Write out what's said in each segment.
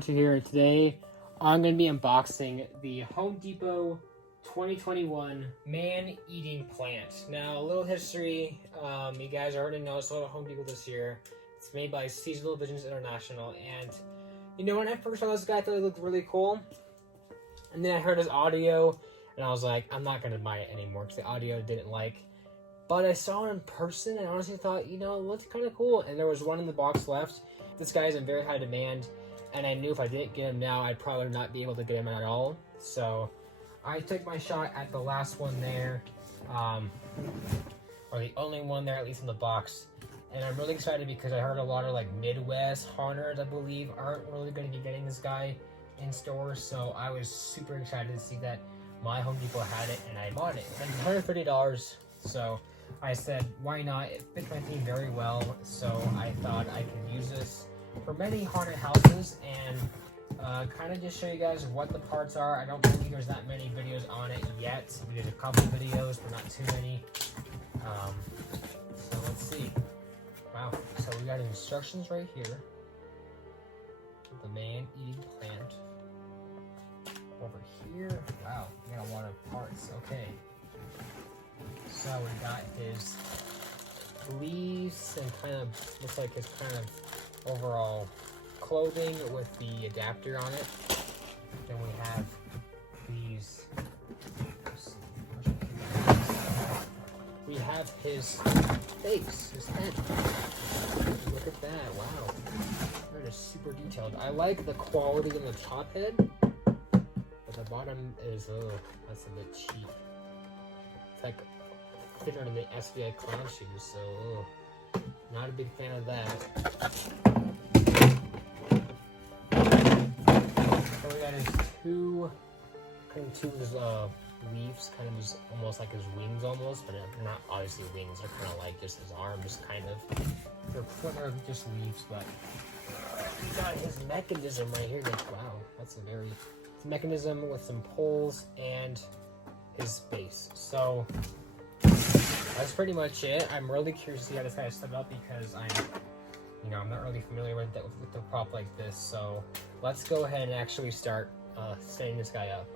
Audrey here. Today I'm going to be unboxing the Home Depot 2021 man-eating plant. Now, a little history. You guys already know it's sold at Home Depot this year. It's made by Seasonal Visions International. And, you know, when I first saw this guy, I thought he looked really cool. And then I heard his audio, and I was like, I'm not going to buy it anymore because the audio I didn't like. But I saw it in person, and I honestly thought, you know, it looked kind of cool. And there was one in the box left. This guy is in very high demand, and I knew if I didn't get him now, I'd probably not be able to get him at all. So I took my shot at the last one there, or the only one there, at least in the box. And I'm really excited because I heard a lot of like Midwest haunters, I believe, aren't really going to be getting this guy in stores. So I was super excited to see that my Home Depot had it, and I bought it. It was $130, so I said, why not? It fits my theme very well, so I thought I could use this for many haunted houses and kind of just show you guys what the parts are. I don't believe there's that many videos on it yet. We did a couple videos, but not too many. So let's see. Wow, so we got instructions right here. The man-eating plant. Over here, wow, we got a lot of parts, okay. So we got his leaves and kind of looks like his kind of overall clothing with the adapter on it. Then we have these. We have his face, his head. Look at that! Wow, that is super detailed. I like the quality in the top head, but the bottom is that's a bit cheap. It's like thinner than the SVI clown shoes, so not a big fan of that. So we got his two his leaves, kind of just almost like his wings almost, but they're not obviously wings, they're kind of like just his arms, kind of. They're just leaves, but we got his mechanism right here. Like, wow, that's a very mechanism with some poles and his base. So that's pretty much it. I'm really curious to see how this guy is set up because I'm not really familiar with the prop like this. So let's go ahead and actually start setting this guy up.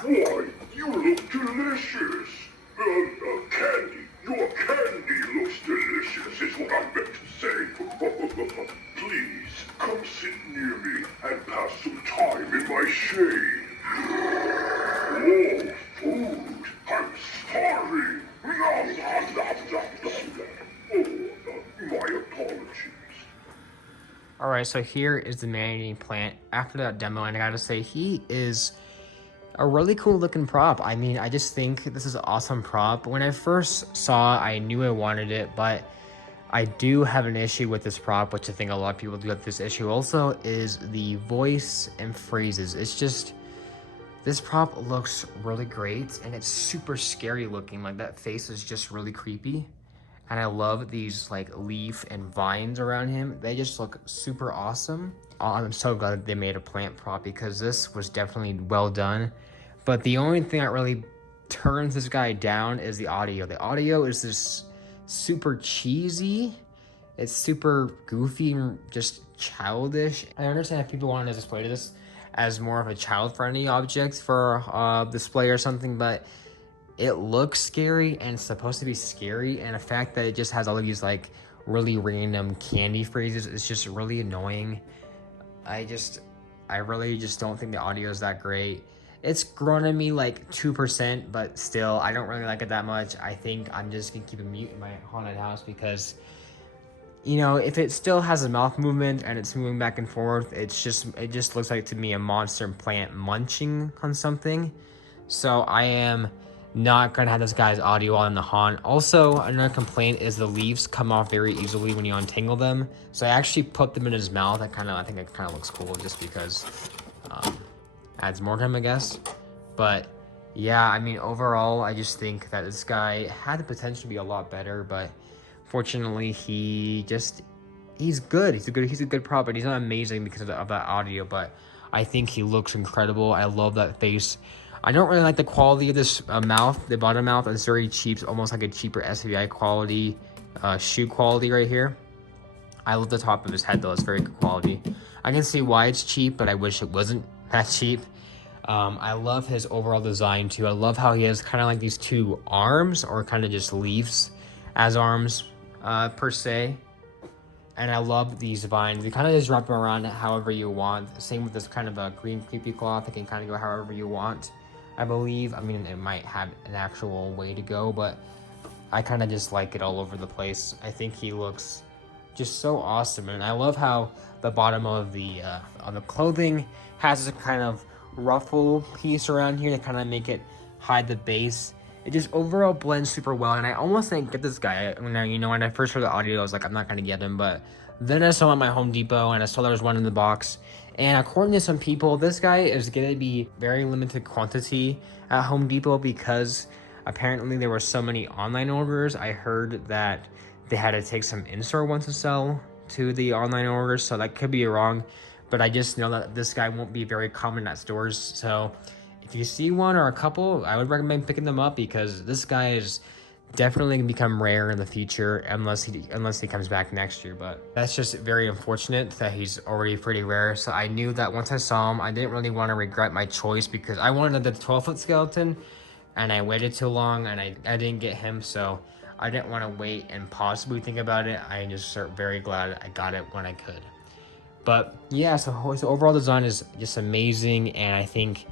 Why, you look delicious. Candy, your candy looks delicious is what I meant to say. Please, come sit near me and pass some time in my shade. Oh, food. I'm starving. My apologies. Alright, so here is the man-eating plant. After that demo, and I gotta say, he is a really cool looking prop. I mean, I just think this is an awesome prop. When I first saw, I knew I wanted it, but I do have an issue with this prop, which I think a lot of people do have this issue also, is the voice and phrases. It's just, this prop looks really great, and it's super scary looking. Like, that face is just really creepy. And I love these like leaf and vines around him. They just look super awesome. I'm so glad that they made a plant prop because this was definitely well done. But the only thing that really turns this guy down is the audio. The audio is this super cheesy. It's super goofy and just childish. I understand if people wanted to display this as more of a child-friendly object for display or something, but it looks scary and it's supposed to be scary, and the fact that it just has all of these like really random candy phrases is just really annoying. I really just don't think the audio is that great. It's grown on me like 2%, but still, I don't really like it that much. I think I'm just gonna keep it mute in my haunted house because, you know, if it still has a mouth movement and it's moving back and forth, it just looks like to me a monster plant munching on something. So I am not gonna have this guy's audio on the haunt. Also, another complaint is the leaves come off very easily when you untangle them. So I actually put them in his mouth. I think it kind of looks cool just because adds more to him, I guess. But yeah, I mean, overall, I just think that this guy had the potential to be a lot better, but fortunately, he's good. He's a good prop, but he's not amazing because of that audio, but I think he looks incredible. I love that face. I don't really like the quality of this mouth. The bottom mouth is very cheap, almost like a cheaper SVI quality, shoe quality right here. I love the top of his head though, it's very good quality. I can see why it's cheap, but I wish it wasn't that cheap. I love his overall design too. I love how he has kind of like these two arms, or kind of just leaves as arms per se. And I love these vines. You kind of just wrap them around however you want. Same with this kind of a green creepy cloth. It can kind of go however you want, I believe. I mean, it might have an actual way to go, but I kind of just like it all over the place. I think he looks just so awesome. And I love how the bottom of the clothing has this kind of ruffle piece around here to kind of make it hide the base. It just overall blends super well, and I almost didn't get this guy. When I first heard the audio, I was like, I'm not gonna get him, but then I saw him at my Home Depot, and I saw there was one in the box. And according to some people, this guy is gonna be very limited quantity at Home Depot because apparently there were so many online orders. I heard that they had to take some in-store ones to sell to the online orders, so that could be wrong. But I just know that this guy won't be very common at stores, so if you see one or a couple, I would recommend picking them up because this guy is definitely gonna become rare in the future unless he comes back next year. But that's just very unfortunate that he's already pretty rare. So I knew that once I saw him, I didn't really want to regret my choice because I wanted the 12-foot skeleton and I waited too long and I didn't get him. So I didn't want to wait and possibly think about it. I just very glad I got it when I could. But yeah, so his overall design is just amazing, and I think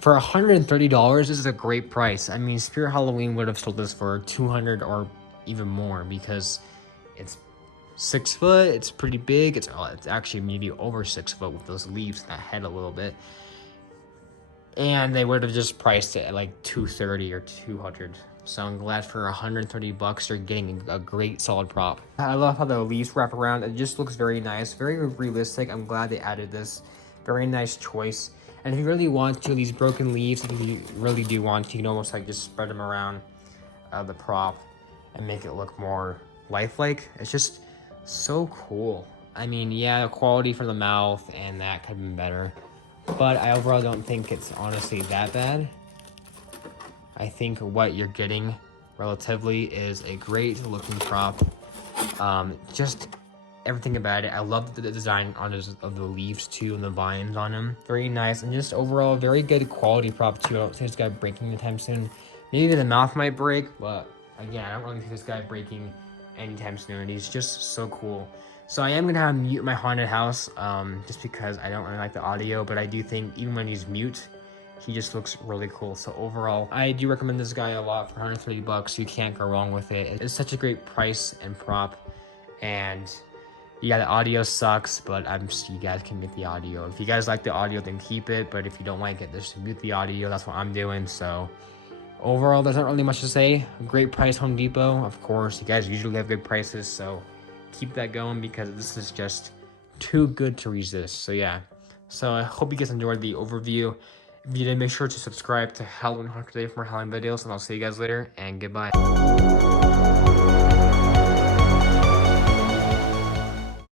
for $130, this is a great price. I mean, Spirit Halloween would have sold this for $200 or even more because it's 6 foot. It's pretty big. It's actually maybe over 6 foot with those leaves and that head a little bit. And they would have just priced it at like $230 or $200. So I'm glad for $130 you're getting a great solid prop. I love how the leaves wrap around. It just looks very nice, very realistic. I'm glad they added this. Very nice choice. And if you really want to, these broken leaves, if you really do want to, you can almost like just spread them around the prop and make it look more lifelike. It's just so cool. I mean, yeah, the quality for the mouth and that could have been better, but I overall don't think it's honestly that bad. I think what you're getting relatively is a great looking prop. Just everything about it. I love the design of the leaves too and the vines on him. Very nice, and just overall very good quality prop too. I don't see this guy breaking anytime soon. Maybe the mouth might break, but again, I don't really see this guy breaking anytime soon. He's just so cool. So I am gonna have him mute my haunted house just because I don't really like the audio, but I do think even when he's mute, he just looks really cool. So overall, I do recommend this guy a lot for $130. You can't go wrong with it. It's such a great price and prop. And yeah, the audio sucks, but you guys can mute the audio. If you guys like the audio, then keep it. But if you don't like it, just mute the audio. That's what I'm doing. So overall, there's not really much to say. Great price, Home Depot. Of course, you guys usually have good prices. So keep that going because this is just too good to resist. So yeah. So I hope you guys enjoyed the overview. If you did, make sure to subscribe to Halloween Hunter Day for more Halloween videos, and I'll see you guys later, and goodbye.